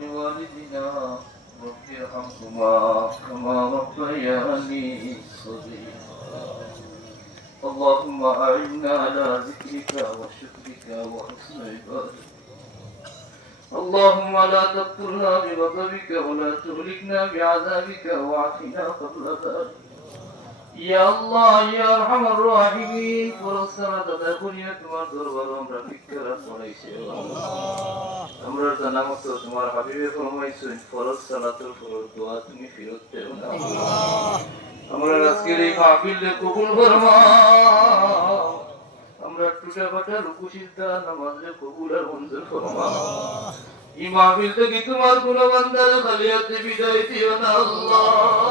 لوالدنا رب ارحمهما كما ربياني صغيرا اللهم أعنا على ذكرك وشكرك وحسن عبادك اللهم لا تقتلنا بغضبك ولا تهلكنا بعذابك واعفنا قبل ذلك ইয়া আল্লাহ ইয়া আরহামার রাহিমিন পুরস্কার দাতা করিয়া তোমার দরবার আমরা টুটা ফাটা রুকু সিদ্ধা নামাজে কবুল মঞ্জুর ফরমাও এই মাহফিল থেকে তোমার গুণবান্দার খালিয়াতে বিদায় দিও না আল্লাহ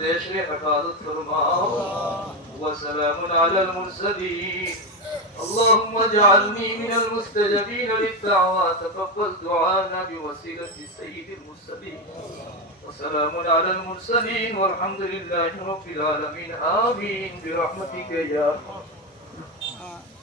والتشريع قال الطرماء وسلام على المرسلين اللهم اجعلني من المستجبين للدعوة تفضل دعانا بوسيلة السيد المرسلين وسلام على المرسلين والحمد لله رب العالمين آمين برحمتك يا